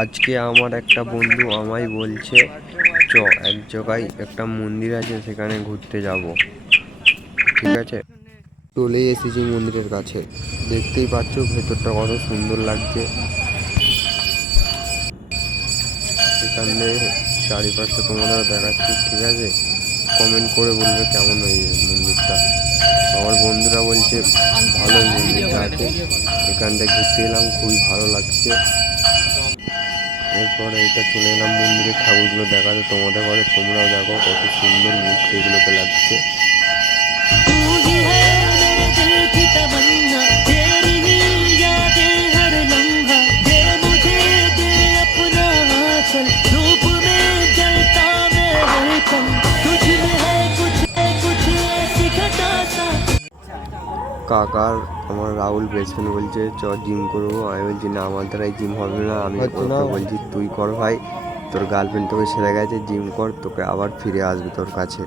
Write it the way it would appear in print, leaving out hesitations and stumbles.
আজকে আমার একটা বন্ধু আমায় বলছে চ এক জায়গায় একটা মন্দির আছে সেখানে ঘুরতে যাব। ঠিক আছে, চলে এসেছি মন্দিরের কাছে। দেখতেই পাচ্ছ ভেতরটা কত সুন্দর লাগছে। এখানে চারিপাশটা তোমাদের দেখাচ্ছি, ঠিক আছে? কমেন্ট করে বলবে কেমন এই মন্দিরটা। আমার বন্ধুরা বলছে ভালোই মন্দিরটা আছে। এখানটায় ঘুরতে এলাম, খুবই ভালো লাগছে। এরপরে এটা চলে এলাম মন্দিরের ঠাকুরগুলো দেখাতে তোমাদের ঘরে। তোমরাও দেখো কত সুন্দর মূর্তি এগুলোকে লাগছে। কাকার আমার রাহুল পেছনে বলছে চ জিম করবো। আমি বলছি না, আমার দ্বারাই জিম হবে না। আমি ওকে বলছি তুই কর ভাই, তোর গার্লফ্রেন্ড তোকে ছেড়ে গেছে, জিম কর, তোকে আবার ফিরে আসবে তোর কাছে।